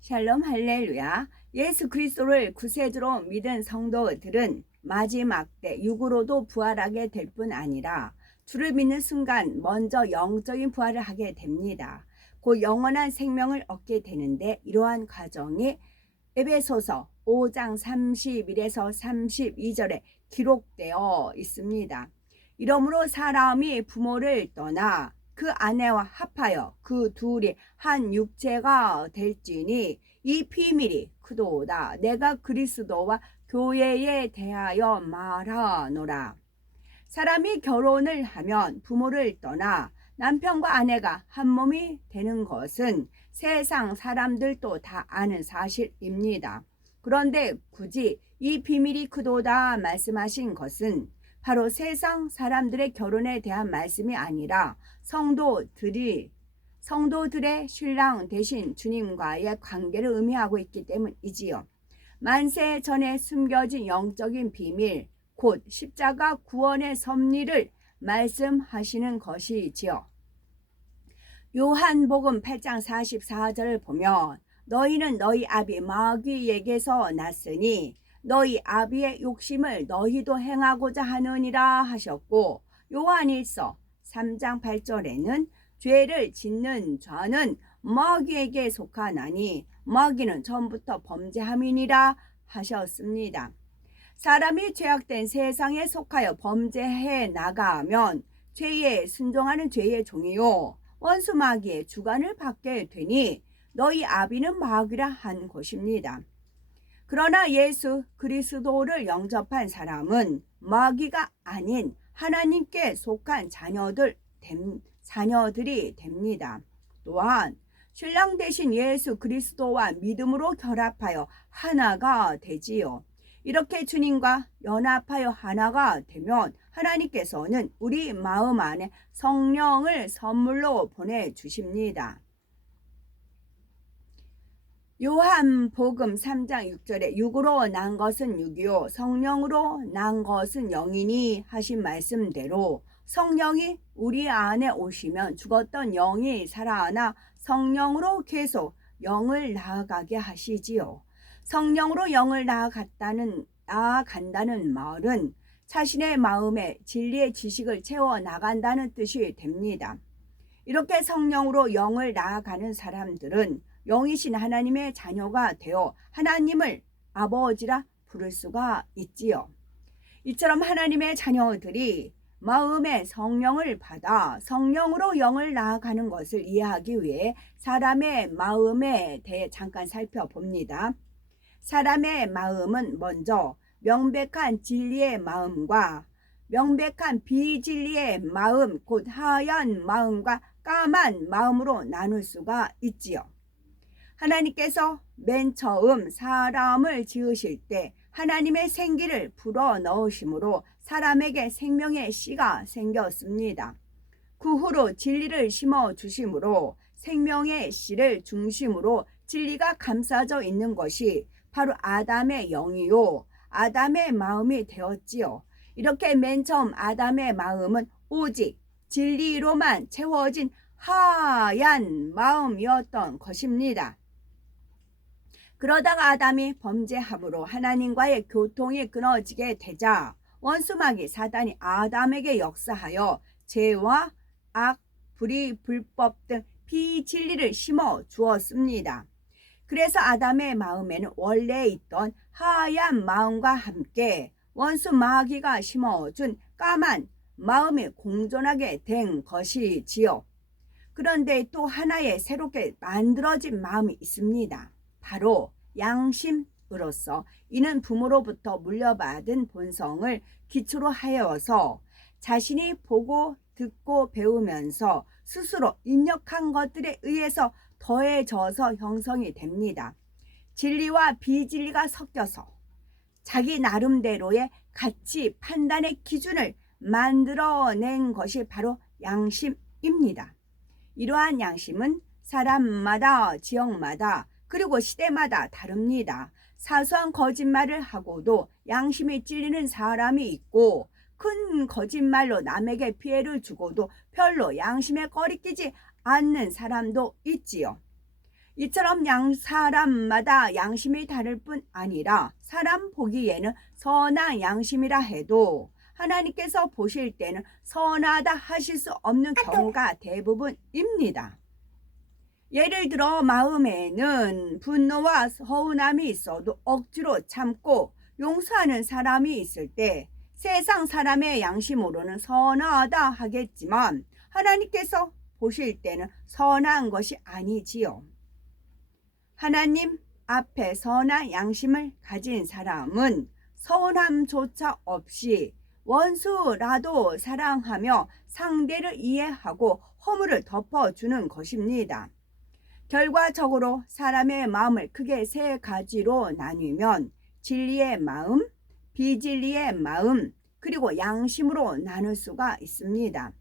샬롬 할렐루야. 예수 그리스도를 구세주로 믿은 성도들은 마지막 때 육으로도 부활하게 될 뿐 아니라 주를 믿는 순간 먼저 영적인 부활을 하게 됩니다. 곧 영원한 생명을 얻게 되는데 이러한 과정이 에베소서 5장 31에서 32절에 기록되어 있습니다. 이러므로 사람이 부모를 떠나 그 아내와 합하여 그 둘이 한 육체가 될지니 이 비밀이 크도다. 내가 그리스도와 교회에 대하여 말하노라. 사람이 결혼을 하면 부모를 떠나 남편과 아내가 한 몸이 되는 것은 세상 사람들도 다 아는 사실입니다. 그런데 굳이 이 비밀이 크도다 말씀하신 것은 바로 세상 사람들의 결혼에 대한 말씀이 아니라 성도들의 신랑 되신 주님과의 관계를 의미하고 있기 때문이지요. 만세 전에 숨겨진 영적인 비밀, 곧 십자가 구원의 섭리를 말씀하시는 것이지요. 요한복음 8장 44절을 보면 너희는 너희 아비 마귀에게서 났으니 너희 아비의 욕심을 너희도 행하고자 하느니라 하셨고, 요한일서 3장 8절에는 죄를 짓는 자는 마귀에게 속하나니 마귀는 전부터 범죄함이니라 하셨습니다. 사람이 죄악된 세상에 속하여 범죄해 나가면 죄에 순종하는 죄의 종이요 원수 마귀의 주관을 받게 되니 너희 아비는 마귀라 한 것입니다. 그러나 예수 그리스도를 영접한 사람은 마귀가 아닌 하나님께 속한 자녀들이 됩니다. 또한 신랑 되신 예수 그리스도와 믿음으로 결합하여 하나가 되지요. 이렇게 주님과 연합하여 하나가 되면 하나님께서는 우리 마음 안에 성령을 선물로 보내주십니다. 요한복음 3장 6절에 육으로 난 것은 육이요 성령으로 난 것은 영이니 하신 말씀대로 성령이 우리 안에 오시면 죽었던 영이 살아나 성령으로 계속 영을 나아가게 하시지요. 성령으로 영을 나아간다는 말은 자신의 마음에 진리의 지식을 채워 나간다는 뜻이 됩니다. 이렇게 성령으로 영을 나아가는 사람들은 영이신 하나님의 자녀가 되어 하나님을 아버지라 부를 수가 있지요. 이처럼 하나님의 자녀들이 마음의 성령을 받아 성령으로 영을 나아가는 것을 이해하기 위해 사람의 마음에 대해 잠깐 살펴봅니다. 사람의 마음은 먼저 명백한 진리의 마음과 명백한 비진리의 마음, 곧 하얀 마음과 까만 마음으로 나눌 수가 있지요. 하나님께서 맨 처음 사람을 지으실 때 하나님의 생기를 불어 넣으심으로 사람에게 생명의 씨가 생겼습니다. 그 후로 진리를 심어 주심으로 생명의 씨를 중심으로 진리가 감싸져 있는 것이 바로 아담의 영이요 아담의 마음이 되었지요. 이렇게 맨 처음 아담의 마음은 오직 진리로만 채워진 하얀 마음이었던 것입니다. 그러다가 아담이 범죄함으로 하나님과의 교통이 끊어지게 되자 원수 마귀 사단이 아담에게 역사하여 죄와 악, 불의, 불법 등 비진리를 심어 주었습니다. 그래서 아담의 마음에는 원래 있던 하얀 마음과 함께 원수 마귀가 심어준 까만 마음이 공존하게 된 것이지요. 그런데 또 하나의 새롭게 만들어진 마음이 있습니다. 바로 양심으로서 이는 부모로부터 물려받은 본성을 기초로 하여서 자신이 보고 듣고 배우면서 스스로 입력한 것들에 의해서 더해져서 형성이 됩니다. 진리와 비진리가 섞여서 자기 나름대로의 가치 판단의 기준을 만들어낸 것이 바로 양심입니다. 이러한 양심은 사람마다 지역마다 그리고 시대마다 다릅니다. 사소한 거짓말을 하고도 양심이 찔리는 사람이 있고 큰 거짓말로 남에게 피해를 주고도 별로 양심에 꺼리끼지 않는 사람도 있지요. 이처럼 사람마다 양심이 다를 뿐 아니라 사람 보기에는 선한 양심이라 해도 하나님께서 보실 때는 선하다 하실 수 없는 경우가 대부분입니다. 예를 들어 마음에는 분노와 서운함이 있어도 억지로 참고 용서하는 사람이 있을 때 세상 사람의 양심으로는 선하다 하겠지만 하나님께서 보실 때는 선한 것이 아니지요. 하나님 앞에 선한 양심을 가진 사람은 서운함조차 없이 원수라도 사랑하며 상대를 이해하고 허물을 덮어주는 것입니다. 결과적으로 사람의 마음을 크게 세 가지로 나누면 진리의 마음, 비진리의 마음, 그리고 양심으로 나눌 수가 있습니다.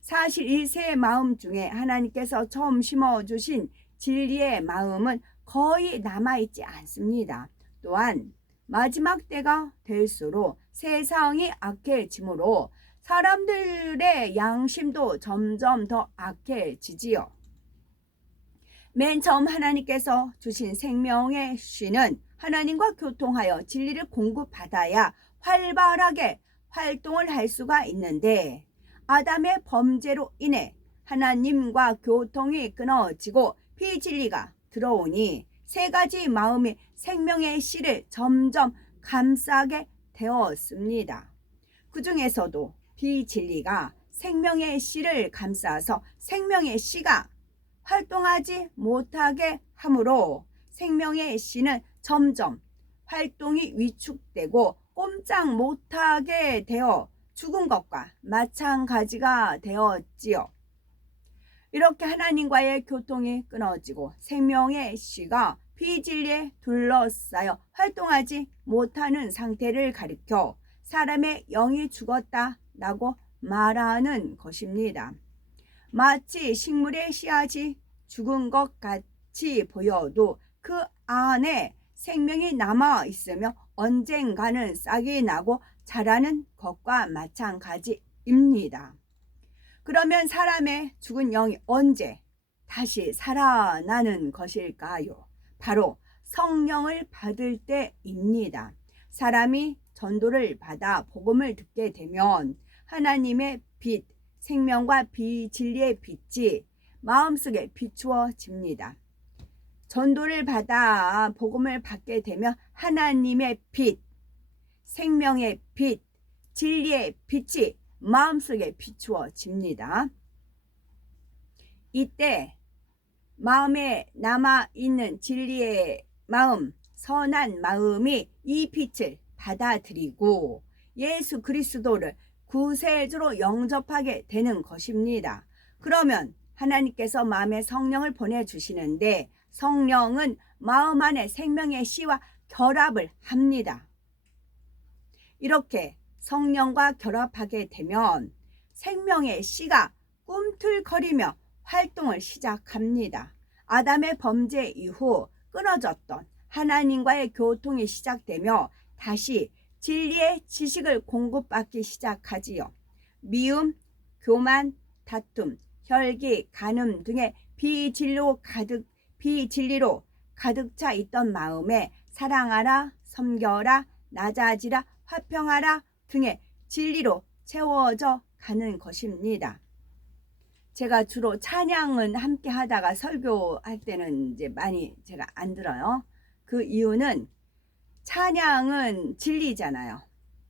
사실 이 세 마음 중에 하나님께서 처음 심어주신 진리의 마음은 거의 남아있지 않습니다. 또한 마지막 때가 될수록 세상이 악해지므로 사람들의 양심도 점점 더 악해지지요. 맨 처음 하나님께서 주신 생명의 씨는 하나님과 교통하여 진리를 공급받아야 활발하게 활동을 할 수가 있는데 아담의 범죄로 인해 하나님과 교통이 끊어지고 비진리가 들어오니 세 가지 마음이 생명의 씨를 점점 감싸게 되었습니다. 그 중에서도 비진리가 생명의 씨를 감싸서 생명의 씨가 활동하지 못하게 하므로 생명의 씨는 점점 활동이 위축되고 꼼짝 못하게 되어 죽은 것과 마찬가지가 되었지요. 이렇게 하나님과의 교통이 끊어지고 생명의 씨가 비진리에 둘러싸여 활동하지 못하는 상태를 가리켜 사람의 영이 죽었다라고 말하는 것입니다. 마치 식물의 씨앗이 죽은 것 같이 보여도 그 안에 생명이 남아 있으며 언젠가는 싹이 나고 자라는 것과 마찬가지입니다. 그러면 사람의 죽은 영이 언제 다시 살아나는 것일까요? 바로 성령을 받을 때입니다. 사람이 전도를 받아 복음을 듣게 되면 하나님의 빛, 생명과 비진리의 빛이 마음속에 비추어집니다. 전도를 받아 복음을 받게 되면 하나님의 빛, 생명의 빛, 진리의 빛이 마음속에 비추어집니다. 이때 마음에 남아있는 진리의 마음, 선한 마음이 이 빛을 받아들이고 예수 그리스도를 구세주로 영접하게 되는 것입니다. 그러면 하나님께서 마음에 성령을 보내주시는데 성령은 마음 안에 생명의 씨와 결합을 합니다. 이렇게 성령과 결합하게 되면 생명의 씨가 꿈틀거리며 활동을 시작합니다. 아담의 범죄 이후 끊어졌던 하나님과의 교통이 시작되며 다시 진리의 지식을 공급받기 시작하지요. 미움, 교만, 다툼, 혈기, 간음 등의 비진리로 가득 차 있던 마음에 사랑하라, 섬겨라, 낮아지라, 화평하라 등의 진리로 채워져 가는 것입니다. 제가 주로 찬양은 함께 하다가 설교할 때는 이제 많이 제가 안 들어요. 그 이유는 찬양은 진리잖아요.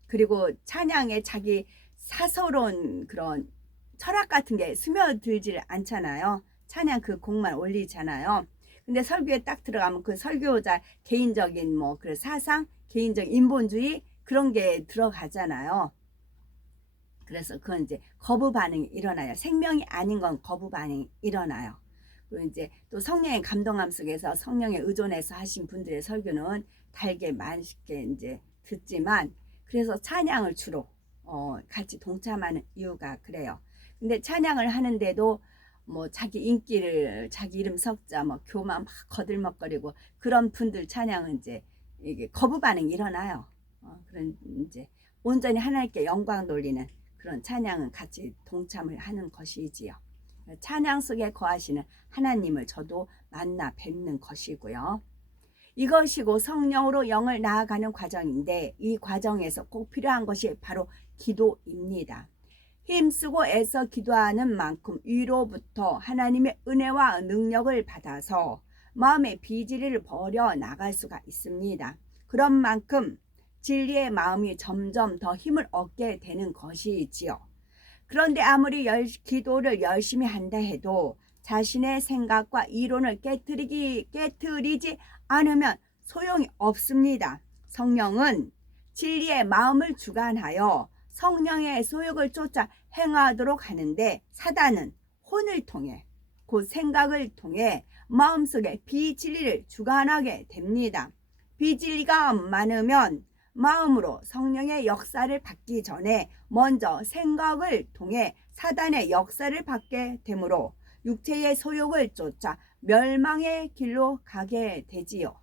그리고 찬양에 자기 사서로운 그런 철학 같은 게 스며들지를 않잖아요. 찬양 그 곡만 올리잖아요. 근데 설교에 딱 들어가면 그 설교자 개인적인 뭐 그 사상, 개인적 인본주의 그런 게 들어가잖아요. 그래서 그건 이제 거부 반응이 일어나요. 생명이 아닌 건 거부 반응이 일어나요. 그리고 이제 또 성령의 감동함 속에서 성령에 의존해서 하신 분들의 설교는 달게 맛있게 이제 듣지만 그래서 찬양을 주로 같이 동참하는 이유가 그래요. 근데 찬양을 하는데도 뭐 자기 인기를 자기 이름 섞자 뭐 교만 막 거들먹거리고 그런 분들 찬양은 이제 이게 거부 반응이 일어나요. 그런 이제 온전히 하나님께 영광 돌리는 그런 찬양은 같이 동참을 하는 것이지요. 찬양 속에 거하시는 하나님을 저도 만나 뵙는 것이고요. 이것이고 성령으로 영을 나아가는 과정인데 이 과정에서 꼭 필요한 것이 바로 기도입니다. 힘쓰고 애써 기도하는 만큼 위로부터 하나님의 은혜와 능력을 받아서 마음의 비질리를 버려 나갈 수가 있습니다. 그런 만큼 진리의 마음이 점점 더 힘을 얻게 되는 것이지요. 그런데 아무리 기도를 열심히 한다 해도 자신의 생각과 이론을 깨트리지 않으면 소용이 없습니다. 성령은 진리의 마음을 주관하여 성령의 소욕을 쫓아 행하도록 하는데 사단은 혼을 통해 곧 생각을 통해 마음속에 비진리를 주관하게 됩니다. 비진리가 많으면 마음으로 성령의 역사를 받기 전에 먼저 생각을 통해 사단의 역사를 받게 되므로 육체의 소욕을 쫓아 멸망의 길로 가게 되지요.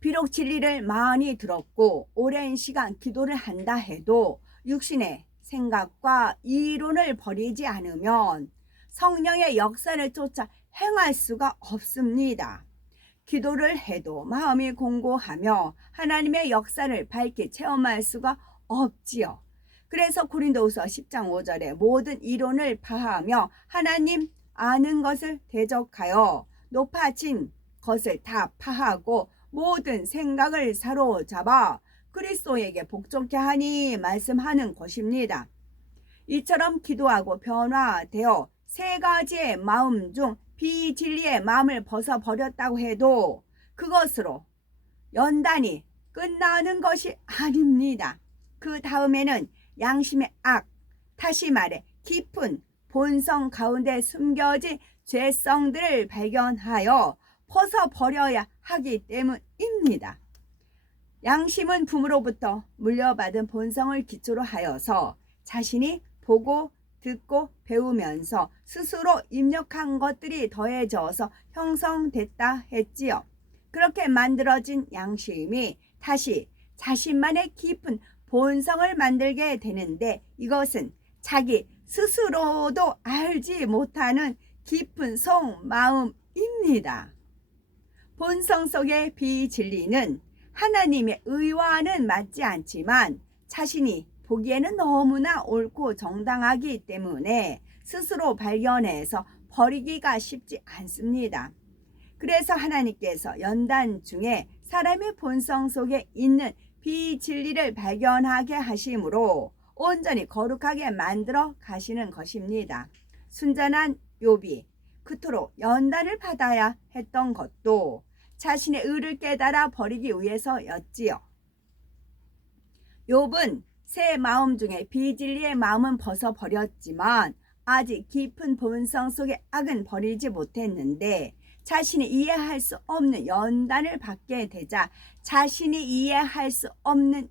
비록 진리를 많이 들었고 오랜 시간 기도를 한다 해도 육신의 생각과 이론을 버리지 않으면 성령의 역사를 쫓아 행할 수가 없습니다. 기도를 해도 마음이 공고하며 하나님의 역사를 밝게 체험할 수가 없지요. 그래서 고린도후서 10장 5절에 모든 이론을 파하며 하나님 아는 것을 대적하여 높아진 것을 다 파하고 모든 생각을 사로잡아 그리스도에게 복종케 하니 말씀하는 것입니다. 이처럼 기도하고 변화되어 세 가지의 마음 중 비진리의 마음을 벗어버렸다고 해도 그것으로 연단이 끝나는 것이 아닙니다. 그 다음에는 양심의 악, 다시 말해 깊은 본성 가운데 숨겨진 죄성들을 발견하여 벗어버려야 하기 때문입니다. 양심은 부모로부터 물려받은 본성을 기초로 하여서 자신이 보고 듣고 배우면서 스스로 입력한 것들이 더해져서 형성됐다 했지요. 그렇게 만들어진 양심이 다시 자신만의 깊은 본성을 만들게 되는데 이것은 자기 스스로도 알지 못하는 깊은 속마음입니다. 본성 속의 비진리는 하나님의 의와는 맞지 않지만 자신이 보기에는 너무나 옳고 정당하기 때문에 스스로 발견해서 버리기가 쉽지 않습니다. 그래서 하나님께서 연단 중에 사람의 본성 속에 있는 비진리를 발견하게 하심으로 온전히 거룩하게 만들어 가시는 것입니다. 순전한 욥이 그토록 연단을 받아야 했던 것도 자신의 의를 깨달아 버리기 위해서였지요. 욥은 새 마음 중에 비진리의 마음은 벗어버렸지만 아직 깊은 본성 속의 악은 버리지 못했는데 자신이 이해할 수 없는 연단을 받게 되자 자신이 이해할 수 없는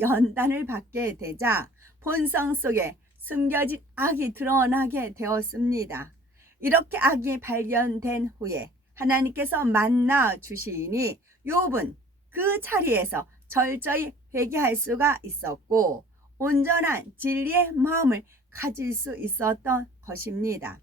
연단을 받게 되자 본성 속에 숨겨진 악이 드러나게 되었습니다. 이렇게 악이 발견된 후에 하나님께서 만나 주시니 욥은 그 자리에서 철저히 회개할 수가 있었고 온전한 진리의 마음을 가질 수 있었던 것입니다.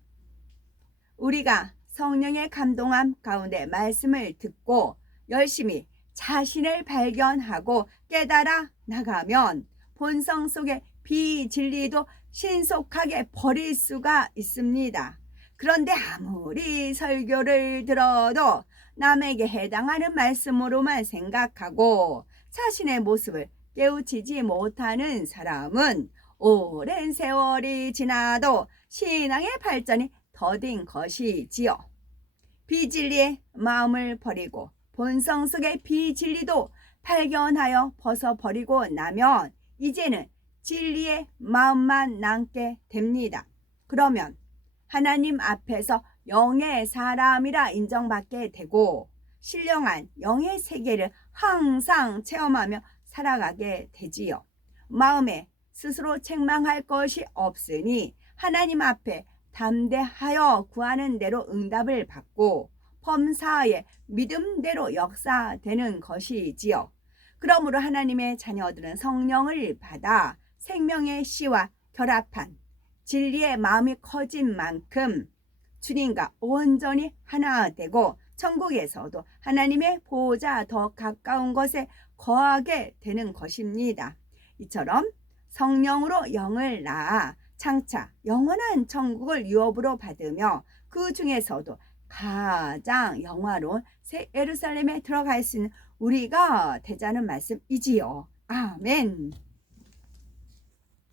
우리가 성령의 감동함 가운데 말씀을 듣고 열심히 자신을 발견하고 깨달아 나가면 본성 속의 비진리도 신속하게 버릴 수가 있습니다. 그런데 아무리 설교를 들어도 남에게 해당하는 말씀으로만 생각하고 자신의 모습을 깨우치지 못하는 사람은 오랜 세월이 지나도 신앙의 발전이 더딘 것이지요. 비진리의 마음을 버리고 본성 속의 비진리도 발견하여 벗어버리고 나면 이제는 진리의 마음만 남게 됩니다. 그러면 하나님 앞에서 영의 사람이라 인정받게 되고 신령한 영의 세계를 항상 체험하며 살아가게 되지요. 마음에 스스로 책망할 것이 없으니 하나님 앞에 담대하여 구하는 대로 응답을 받고 범사에 믿음대로 역사되는 것이지요. 그러므로 하나님의 자녀들은 성령을 받아 생명의 씨와 결합한 진리의 마음이 커진 만큼 주님과 온전히 하나 되고 천국에서도 하나님의 보호자 더 가까운 것에 거하게 되는 것입니다. 이처럼 성령으로 영을 낳아 장차 영원한 천국을 유업으로 받으며 그 중에서도 가장 영화로운 새 예루살렘에 들어갈 수 있는 우리가 되자는 말씀이지요. 아멘.